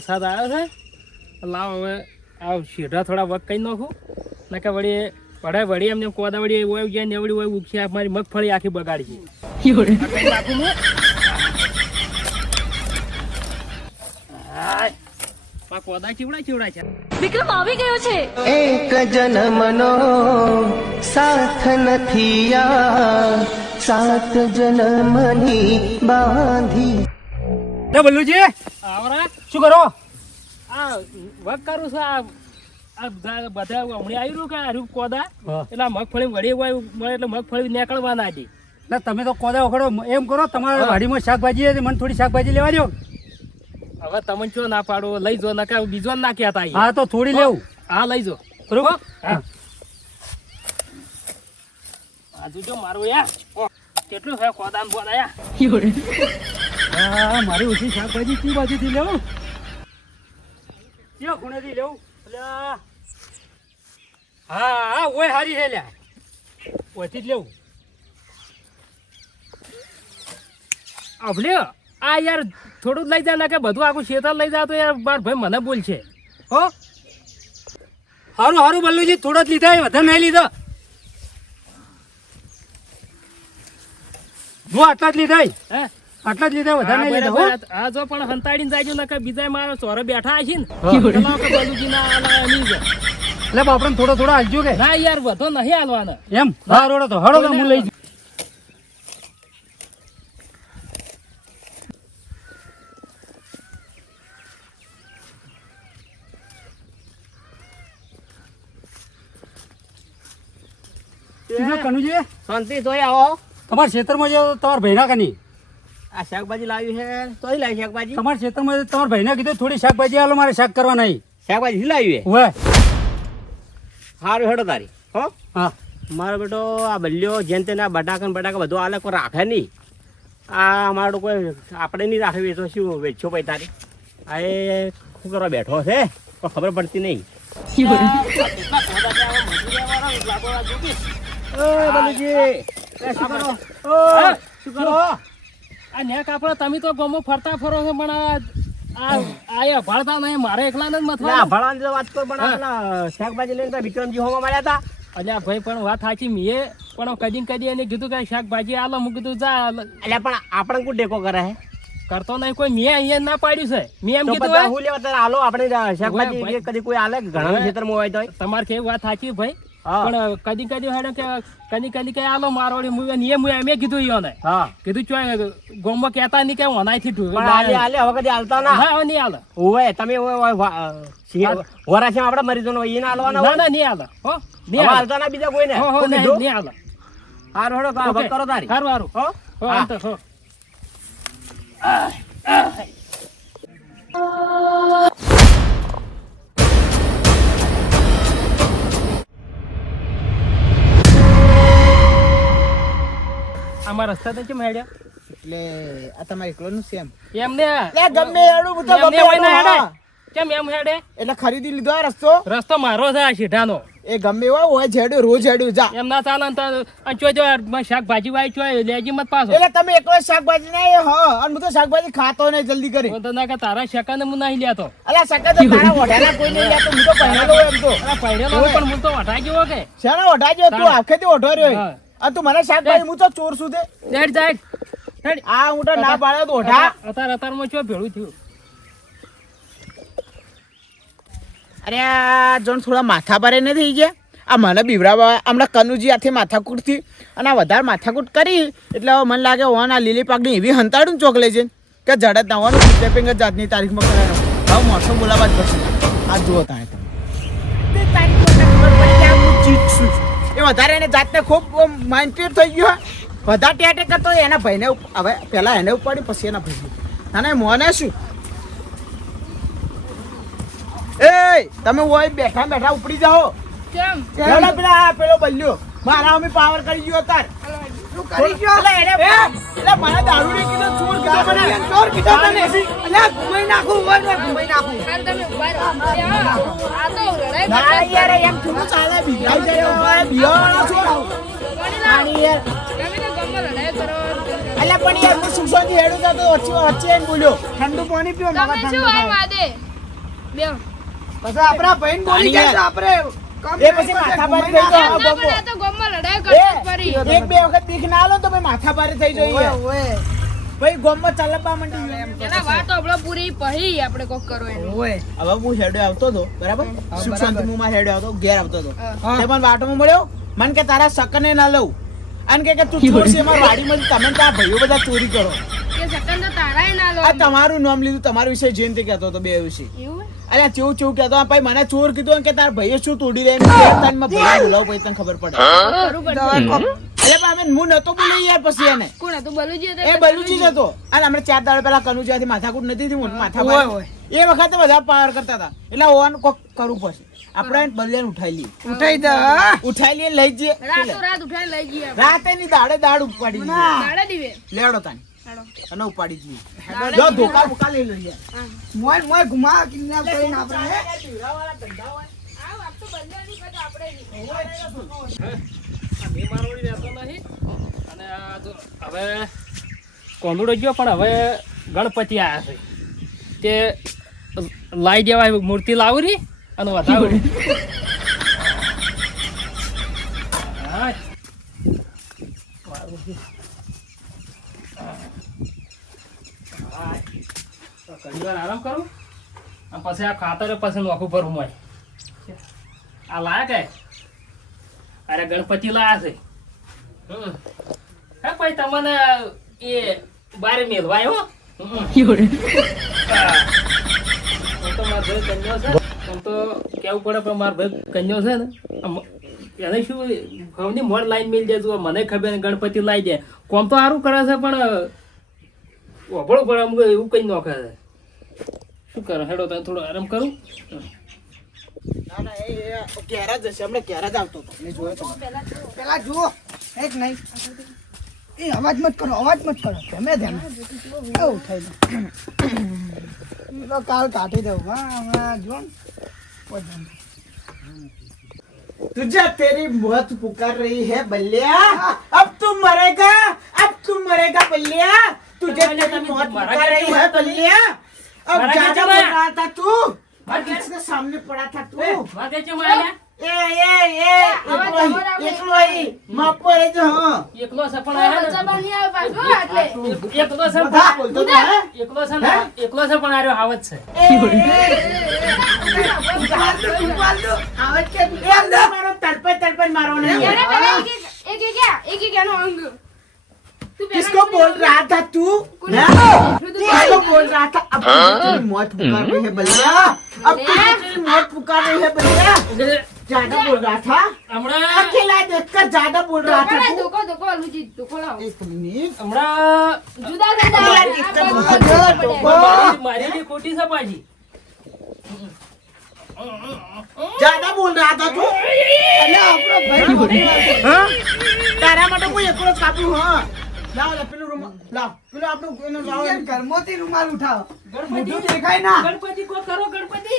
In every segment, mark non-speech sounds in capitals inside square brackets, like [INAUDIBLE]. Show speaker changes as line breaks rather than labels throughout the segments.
વરસાદ આવ્યો છે લાવ હવે આ શેઢા થોડા વક કરી નાખું. ના કે વળી પડાય વળી એમને કોદા વળી હોય ગયા ને વળી હોય ઉખી મારી મગફળી આખી બગાડી છે. કોદા ચીવડા ચીવડા છે.
વિક્રમ આવી ગયો છે.
એક જન્મનો સાથ નથી આ સાત જન્મની બાંધી.
બલ્લુજી!
આવરા.
શું કરો?
આ વર્ક કરું છું. આ આ બધા બધા હમણાં આવ્યું કે આ કોદા? એટલે મગફળી વળી હોય મળે એટલે મગફળી નીકળવાના છે
એટલે તમે તો કોદા વખડો. એમ કરો તમારા. વાડીમાં શાકભાજી મને થોડી શાકભાજી લેવા દો
હવે તમે ચો ના પાડો લઈ જો નકા બીજો ના કહેતા
હા તો થોડી લેવું.
હા લઈ જો.
બરોબર?
હા? આજુ જો મારું યાર કેટલું છે કોદાન
હા મારી ઓછી શાકભાજી કઈ બાજુથી લેવું? કયો ખૂણેથી લેવું. એટલે હા હા, ઓય હારી છે લ્યા. ઓયથી જ લેવું.
આપણે આ યાર થોડું જ લઈ જા, ના કે બધું આખું શેતર લઈ જા તો યાર માર ભાઈ મને બોલ છે.
હો? હારું હારું, બલ્લુજી, થોડો જ લીધા વધારે નહીં લીધો. હું આટલા જ લીધા.
હે?
આટલા જ લીધા વધારે નહીં લીધા હો.
આ જો પણ હંતાડીને જાય ને કે બીજા મારો ચોરે બેઠા હશે ને. છે.
એટલે બાપડે થોડો થોડો હાલજો કે.
ના યાર વધો નહીં હાલવાનો.
એમ? હા રોડો તો. હળો હું લઈ. કનુજી?
શાંતિ જોઈ આવો.
તમારા ક્ષેત્રમાં જો તમારા ભાઈના કની
આ શાકભાજી લાવી છે? તો લાવી શાકભાજી?
તમારા ક્ષેત્રમાં જો તમારા ભાઈને કીધું થોડી શાકભાજી હાલો મારે શાક કરવા નહીં
શાકભાજી લાવી છે?
હોય
સારું હેડો તારી હો?
હા.
મારો બેટો આ બલ્યો જેમ તેને આ બટાકા બટાકા બધું આલે કોઈ રાખે નહીં. આ અમારો કોઈ આપણે નહીં રાખે વેચો શું વેચો ભાઈ તારી? આ એ શું કરવા બેઠો છે? પણ ખબર પડતી નહીં. શું કરો? શું કરો?
આ નેક આપણે તમે તો ગમો ફરતા ફરો છો પણ આ નહીં મારે એકલા મથવા
ભણાવાની વાત કર પણ શાકભાજી લઈને વિક્રમજી હોમાં મળ્યા હતા.
અલ્યા ભાઈ પણ વાત સાચી મીએ પણ કદી કદી એને કીધું કે શાકભાજી આલો હું કીધું જા
એટલે પણ આપણે કોઈ ડેકો કરે હે?
કરતો નહીં કોઈ મેં અહીંયા ના પાડ્યું છે. મેં એમ કીધું હું.
લેવા તારે આલો આપણે શાકભાજી કદી કોઈ આલે ઘણા ખેતરમાં હોય તો
તમારે કેવી વાત સાચી ભાઈ. પણ કદી કદી હેડે કે કદી કદી કે આલો મારવાડી મુએ ને એ મુએ એમે કીધું ઈયોને
હા.
કીધું ચો ગોમમાં કેતા ની કે ઓનાઈથી ઢૂ-
પણ આલે આલે હવે કદી આલતા ના.
હા ની આલે.
ઓય તમે ઓય ઓય છે આપણે મરી જવાનું હોય એને આલવાના
ના ના ની આલે. હો ની
આલતા ના બીજા કોઈને?
હો હો
કોઈ કીધું?
નહીં આલે.
હાર હેડો તો આ કરો તારી.
હાર સારું
હો?
હો
હા.
અંતર હો. આમાં રસ્તા તો કેમ હેડ્યા?
એટલે આ તમારે એકલોનું છે એમ.
એમને
ગમે હેડું હું તો ગમે
હેડે કેમ એમ હેડે?
એટલે ખરીદી લીધો આ રસ્તો.
રસ્તો મારો છે આ શેઠાનો
એ ગમે એવા હોય જેડું રોજ હેડું જા.
એમ ના ચાલે તો ચો જો શાકભાજી વાય ચો લેજી મત પાછો.
એટલે તમે એકલો શાકભાજી ના હા. અને હું તો શાકભાજી ખાતો નહીં જલ્દી કરી.
હું તો ના કે તારા શેકાને હું નહીં લેતો
અલા શકા તો તારા વઢાના કોઈ નહીં લેતો હું તો પહેરેલો એમ તો.
પહેરેલો પણ હું તો વટાઈ ગયો કે?
શાના વઢાજો તું
તારા.
આખેથી વઢો રહ્યો. આ તું મને શાકભાજી હું તો ચોર છું તે.
હેડ જા હેડ. હેડ
આ હું તો ના પાડ્યો તો ઓઢા.
અતાર અતારમાં છો ભેળું થયું?
અરે આ જણ થોડા માથા પર ને થઈ ગયા. આ મને બીવડાવવા હમણાં કનુજી આથી માથાકૂટથી અને આ વધારે માથાકૂટ કરી. એટલે હવે મને લાગે ઓન આ લીલી પાકની એવી હંતાડું ને ચોકલે છે. કે જડત ના હોવાનું કિડનેપિંગ જ જાતની તારીખમાં કરાયો. હવે મોસો બોલાવા જ પડશે. આ જુઓ તારે તમે. તે ખબર પડી કે હું ચીજ છું. એ વધારે એને જાતને ખૂબ માઇન્ડેડ થઈ ગયો વધારે ટેટે કરતો એના ભાઈને હવે પહેલાં એને ઉપાડી પછી એના ભાઈ અને ના મોને શું? એ તમે હોય બેઠા બેઠા ઉપડી જાઓ.
કેમ?
પેલા પેલા પેલો બલ્યો. મારા અમે પાવર કરી ગયો તાર કરી ગયો? એટલે એને એટલે મને દારૂડી કીધું ચોર કીધો મને ચોર કીધો તને એટલે ઘુમાઈ નાખું હોય ને ઘુમાઈ નાખું
હાલ તમે ઊભા રહો આ તો લડાઈ
ના
કરતા
યાર એમ થોડું ચાલે બીજાઈ જાય હોય બિયાવાળા છો
કોની
યાર
તમે તો ગમમાં લડાઈ કરો
એટલે પણ યાર હું સુસોથી હેડું તો વચ્ચે વચ્ચે એમ બોલ્યો ઠંડુ પાણી પીવો
તમે શું આ વાદે બે
પછી આપણા બહેન બોલી જાય આપણે એ પછી માથાભારે થઈ
એમ
જાય
આ તો ગામમાં લડાઈ કરતા
એ, એક બે વખત બીક ના લો તો ભાઈ માથા ભારે થઈ જોઈએ. ભાઈ ગોમમાં ચાલવા માંડી
એના વાત આપણો પૂરી પહી આપણે કોક કરો એનું
હવે હું હેડે આવતો હતો બરાબર? સુખ શાંતિ હું માં હેડે આવતો ઘેર આવતો હતો. તે મને વાટોમાં મળ્યો મને કે તારા સકને ના લઉં. અને કે કે તું છોડશે મારી વાડીમાં તમે તારા ભાઈઓ બધા ચોરી કરો.
કે સેકન્ડ તો તારાય ના લો.
આ તમારું નામ લીધું તમારા વિશે જૈન તે કહેતો હતો બે વિશે.
એવું?
અરે ચેવું ચેવું કહેતો ભાઈ મને ચોર કીધું કે તારા ભાઈએ શું તોડી રહ્યા ભાઈ બોલાવ પછી તને ખબર પડે. અરે પણ હું નતો બોલી યાર પછી એને.
કોણ હતું? બલુજી હતો
એ બલુજી જ હતો. અને હમણાં ચાર દાડા પહેલા કનુજાથી માથાકૂટ નથી થયું માથા હોય એ વખતે બધા પાર કરતા હતા. એટલે ઓન કોક કરવું પડશે. આપણે બલિયાને ઉઠાઈ લઈએ.
ઉઠાઈ દે
ઉઠાઈ લઈએ લઈ જઈએ.
રાતો રાત ઉઠાઈ લઈ જઈએ
રાતે ની દાડે દાડ ઉપાડી દઈએ.
દાડે દીવે.
લેડો તાની અને ઉપાડી જઈએ જો ધોકા બોકા લઈ લઈએ.
મોય મોય ઘુમા કિડનેપ કરીને આપણે.
આ વાત તો પછી આપણે
હવે કોનુડો ગયો, પણ હવે ગણપતિ આવ્યા છે. તે લાઈ દેવાય મૂર્તિ લાવરી અને વધાવરી. હા. ઘડી વાર આરામ કરું, અને પછી આ ખાતર પછી નોખું ભરવું મોય આ લાયક કે? અરે ગણપતિ લાયા છે. હા ભાઈ તમને એ બારે મેલવાય હો. તો મારો ભાઈ કન્યો છે. આમ તો કેવું પડે પણ મારો ભાઈ કન્યો છે ને એને શું ઘઉંની મોડ લાઈન મિલ જાય. મને ખબર ગણપતિ લાવી દે. કોમ તો સારું કરે છે પણ ઓભળું પડે એવું કઈ નોખે છે શું કરે? હેડો તને થોડો આરામ કરું?
ના ના એ એ ક્યારે જ હશે હમણાં ક્યારે જ આવતો હતો મેં જોયો તો
પેલા જુઓ એક નહીં એ અવાજ મત કરો અવાજ મત કરો ધમે ધમે એ ઉઠાઈ દો તો કાલ કાઢી દઉં હા હમણાં જુઓ ને. બધા.
तुझे तेरी मौत पुकार रही है बल्लिया अब तुम मरेगा अब तुम मरेगा बल्लिया तुझे
बल्लिया,
तेरी
तुम
मौत
मरा
पुकार
क्या
रही
तू?
है बल्लिया अब
मरा क्या
ज्यादा
तू?
बोल रहा था तू और सामने पड़ा था तू
वागे चो माया
ए ए ए
એકલો ઈ માપો એ
જો
હા એકલો
સફળ આયો જબાની આવે પાછો તડપે
તડપે મારો એક અંગ
किसको बोल रहा था तू? किसको बोल रहा था? अब हाँ? हम्म। मौत पुकार रही है बलिया अब मौत पुकार रही है बलिया ज़्यादा बोल रहा था? अकेला देखकर ज़्यादा बोल रहा था ज़्यादा बोल रहा था तू?
अरे अपना भाई हाँ? तारा मटो
को एकलो कापू हाँ? કોઈ એકલો કાપ્યું હા લાવ લે પેલું રૂમ લાવ પેલું આપણું એનું લાવ
યાર, ઘરમાંથી રૂમાલ ઉઠાવો
ગણપતિ
મોઢું દેખાય ના
ગણપતિ કો કરો ગણપતિ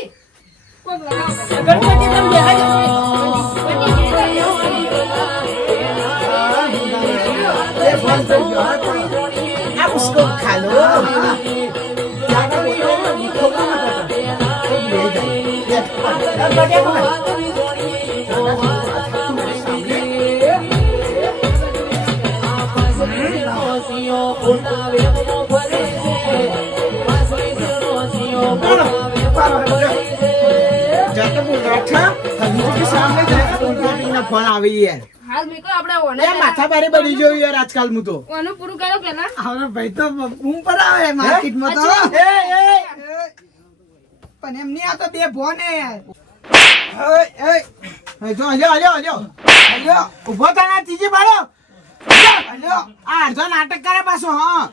કોક લગાવો.
ગણપતિ તમે બેહાડો.
अब उसको खा लो ज्यादा ફોન આવી માથા બારે બની જો તો.
પણ એમ નહીં આ તો ફોન હે યાર એ
એ જો લ્યો લ્યો લ્યો
લ્યો
ઊભો થા ત્રીજી બાળો.
લ્યો
આ નાટક કરે પાછો હા.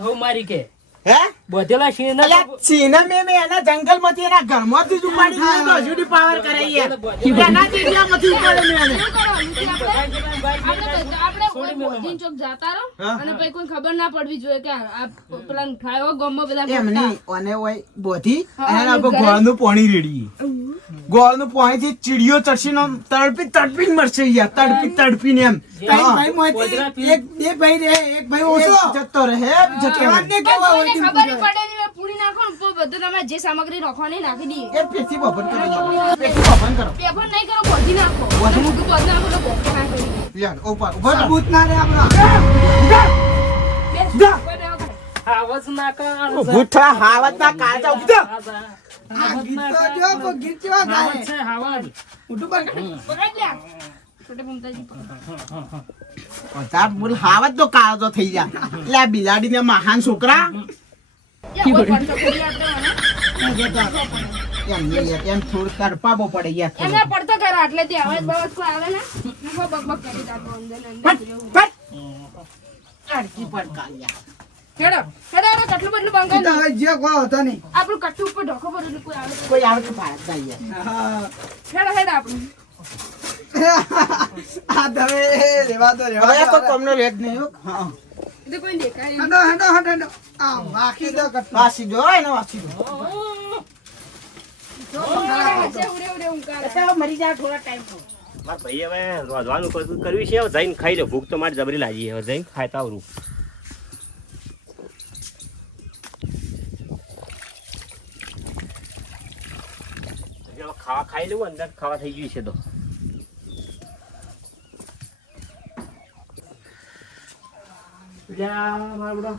હું મારી કે?
હે?
બધેલા
ના મે મે એના જંગલમાંથી એના ઘરમાંથી જ ઉપાડી લીધો. તો હજુ પાવર કરે યાર એના માંથી ઉપાડે મે એને.
શું કરો અલુજી આપણે આપણે ચોક જાતા રહો અને પછી કોઈ ખબર ના પડવી જોઈએ કે આ પેલા ખાયો ગમો પેલા
એમ અને ઓય બોધી આપણે
ઘરે-
ગોળનું પાણી રેડી. ગોળનું પાણીથી ચીડીઓ ચડશીને તડપી તડપીને મરશે યાર તડપી તડપીને એમ.
ભાઈ એક બે ભાઈ રે એક ભાઈ ઓછો
જતો રહે જતો રહે
કેવા હોય
ખબર પડે નહીં પૂરી નાખો ને બધું તમે જે સામગ્રી રાખવાની નાખી દઈએ.
એ પેટી બફન કરી દો બફન કરો.
પેપર નહીં કરો બોધી નાખો.
બોધી?
બધું તો નાખો તો બોકે નાખી.
યાર ઉપર ઊભો રહો.
ના રે આપણા.
બે ના કરે.
આવાજ ના કર.
ભૂઠા હાવતના કાળજા ઊભી
આ ગીત તો જો ગીત કેવા ગાય.
છે આવાજ
મોટું બંધ
પકડ લે છોટે મમતાજી પકડ.
વધાર બોલ હાવત તો કાળજો થઈ જા. એટલે આ બિલાડીને મહાન છોકરા. એમ થોડું તડપાવો પડે યાર
એમને પડતો કરે એટલે તે અવાજ બવાજ કોઈ આવે ને નાખો બક બક કરી દાતો અંદર અંદર
ફટ,
પેલું.
ફટ. અડકી પડકા યાર.
હેડો હેડો હેડો કટલું બટલું
તો
બંગાળ
હવે જે કોઈ હતો નહીં
આપણું કટ્ટુ ઉપર ઢોકો ભરું કોઈ આવે.
કોઈ આવે તો ભારત ના
હેડો હેડો આપણું [LAUGHS]
આ તમે રેવા દો રેવા દો
કોઈ કોમનો રેટ નહીં હો. હા.
તો કોઈ દેખાય નહીં.
હટો હટો દો
વાસી જો એને વાસી દો.
હશે ઉડે ઉડે ઊંઘાડે.
મરી જાય થોડા ટાઈમ
મારા ભાઈ હવે રોધવાનું કરતું કર્યું છે જઈને ખાઈ લે. ભૂખ તો મારી જબરી લાગી હવે જઈને ખાતા આવરું. ખાવા ખાઈ લેવું અંદર ખાવા થઈ ગયું છે તો. મારો બધો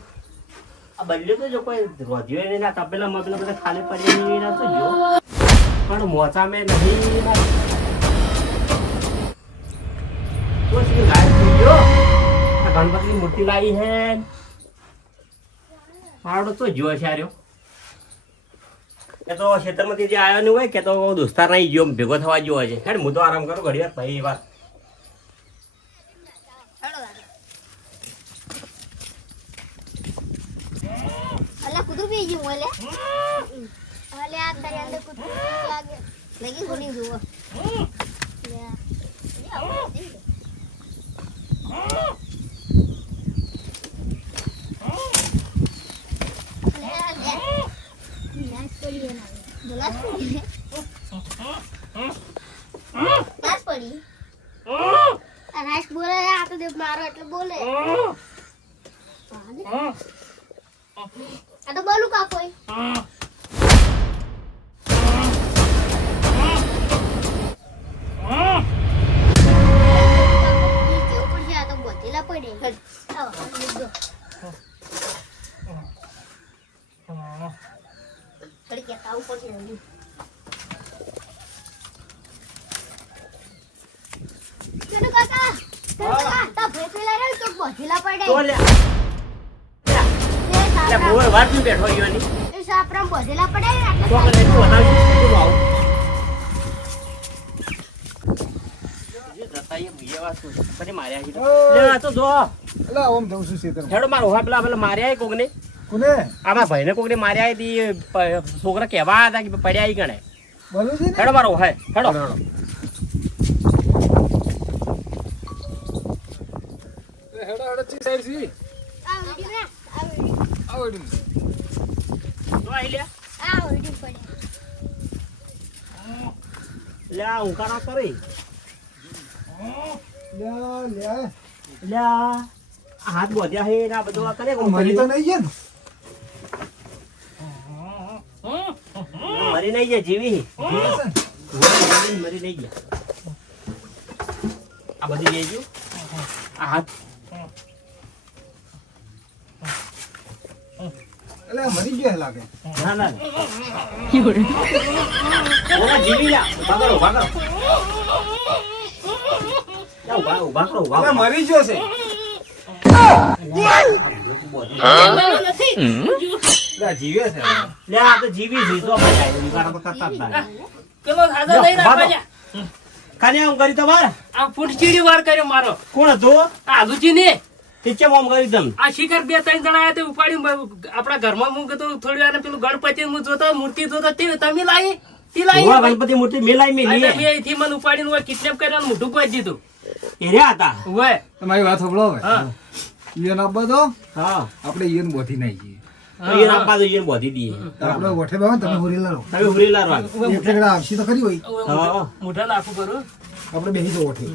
આ બદલ્યો તો જો કોઈ રોધ્યો નહીં ના તપેલા ખાલી પડ્યા ના તો જો. મેં નહીં ના તો શું લાઈટ થઈ ગયો આ ગણપતિની મૂર્તિ લાવી હે મારો તો જો છે, આર્યો. એ તો ખેતરમાંથી જે આવ્યો ને હોય કે તો દોસ્તાર નહીં ગયો, ભેગો થવા જેવો છે. હેડ, હું તો આરામ કરું ઘડી વાર પછી વાત
અલા કૂતરું પી ગયું ઓલે અલે આ તારી અંદર કૂતરું લાગે લગી ગુની જુઓ લે. એ આવું નથી. લે, લે. નાશ પડી એના. બોલાસ પડી. નાશ પડી. આ નાશ બોલે આ તો દેખ મારો એટલે બોલે આ તો બોલું કા કોઈ નીચે ઉપર છે આ તો બોધેલા પડે આવો, આ લીધો. થોડી કહેતા આવું પડશે. કેનું કાકા કેનું કાકા તા ભેંસેલા રે તો બોધેલા પડે
તો લે
સાપરા
મોર વાત નહીં બેઠો ગયો ની
એ સાપરા બોધેલા પડે ને
તો કને તું બતાવજો તું આવું? માર્યા તો. લે આ જો.
ઓમ જઉં છું
મારો ઓહા પેલા પેલા માર્યા છે કોકને.
કોને?
આમાં ભાઈને કોકને માર્યા હતી છોકરા કહેવા હતા કે પડ્યા ઈ ગણે.
બોલું છે
હેડો મારો હે હેડો.
હેડો હેડો. ચી સાઈડ સી
આ વીડિયો ને આ વીડિયો
તો આઈ લે.
આ વીડિયો
લે
લે.
હાથ બોધ્યા હે ને આ બધું આ કરે
મરી તો નહીં ને?
મરી નહીં જાય જીવી મરી નહીં ગયા. આ બધી જઈ ગયું? આ હાથ.
એટલે મરી ગયા લાગે.
ના ના ઓલા જીવી લા. ઊભા કરો ઊભા ઊભા કરો ઊભા
મરી ગયો છે. એટલે જીવે છે.
લે આ તો જીવી છે તો આપણે જાય ઊભા તો કરતા જ ના
પેલો સાદો લઈને
લો,
આપવા જા.
કાને આમ કરી તમારે
આ ફૂટ ચીડી વાર કર્યો મારો.
કોણ હતું?
આ આલુચી ને
તે કેમ આમ કરી તમ
આ શિખર બે ત્રણ જણા આયા તે ઉપાડી આપણા ઘરમાં હું કીધું થોડી વાર પેલું ગણપતિ હું જોતો મૂર્તિ જોતો તે તમે લાવી તે લાવી
ગણપતિ મૂર્તિ
મેં અહીંથી મને ઉપાડીને હોય કિડનેપ કરીને મોઢું પાડી દીધું.
એ રહ્યા હતા.
હોય
તમારી વાત સાંભળો હવે. ઈયન આપવા દો
હા.
આપણે ઈયન બોથી
તો એ આપવા દઈએ બોધી દઈએ.
આપણે વઠે બાબા તમે હોરી લાવો.
તમે ઉભરી લારવા.
એક ટકડા આવશે તો ખરી હોય.
હા.
મોઢા નાખું કરું.
આપણે બેસી જવો વઠે.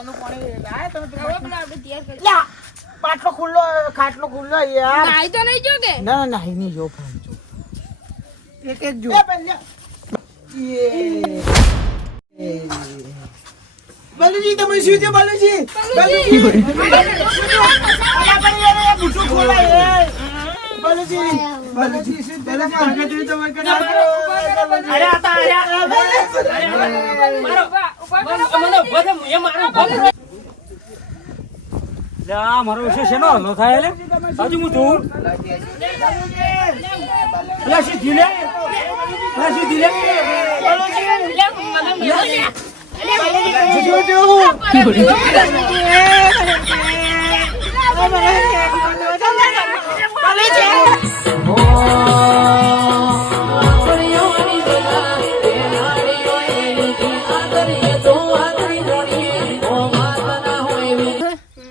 હવે પેલા આપણે તૈયાર કરી
પાટલો ખુલ્લો ખાટલો ખુલ્લો યાર.
નાઈ તો નહીં જો કે
ના ના નહીં જો ફોન
એક એક જો.
એ.
બાલુજી તમે શું છે બાલુજી બાલુજી
બુટુ ખોલાય.
બાલુજી
મારો મને થા, મુએ
થાય લે સાજુ હું જોઉં શું થયું લે લે શું થયું લે
જો જો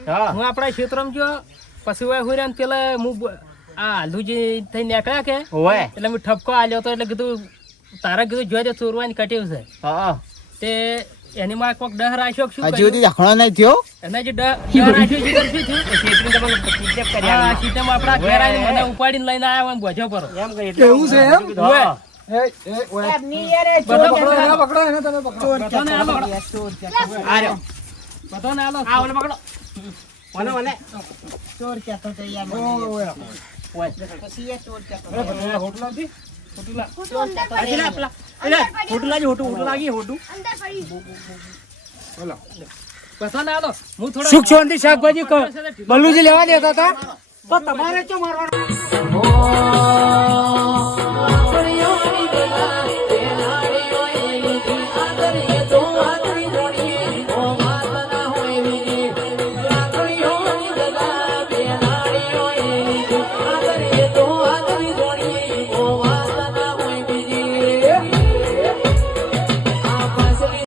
હા
આપણા ક્ષેત્રમાં જો પછી હોય હોય ને પેલા હું આ લુજી થઈ નીકળ્યા કે
હોય
એટલે મેં ઠપકો આલ્યો હતો એટલે કીધું તારા કીધું જોજે ચોરવાની કટ્યું છે.
હા.
તે એની માં કોક ડહ રાખ્યો શું
હજી સુધી દાખલો નહીં થયો
એને જે ડહ રાખ્યો છે શું થયું?
છેતરીને તમને kidnap કરી
આ
આવી.
સીટમ ઘેર આવીને મને ઉપાડીને લઈને આવ્યો હોય ને પર
એમ કઈ એટલે
એવું છે એમ?
હોય.
એ એ ઓય
એમની યાર એ
બધો
પકડો
પકડો.
એને પકડો એને તમે પકડો
બધાને આલો.
આ રહ્યો.
બધાને આલો.
આ ઓલે પકડો ઓલે ઓલે
ચોર
ઓય
પછી એ ચોર
સુખ શાંતિ શાકભાજી બલ્લુજી લેવા દેતા હતા? તો તમારે ચો મારવાનું?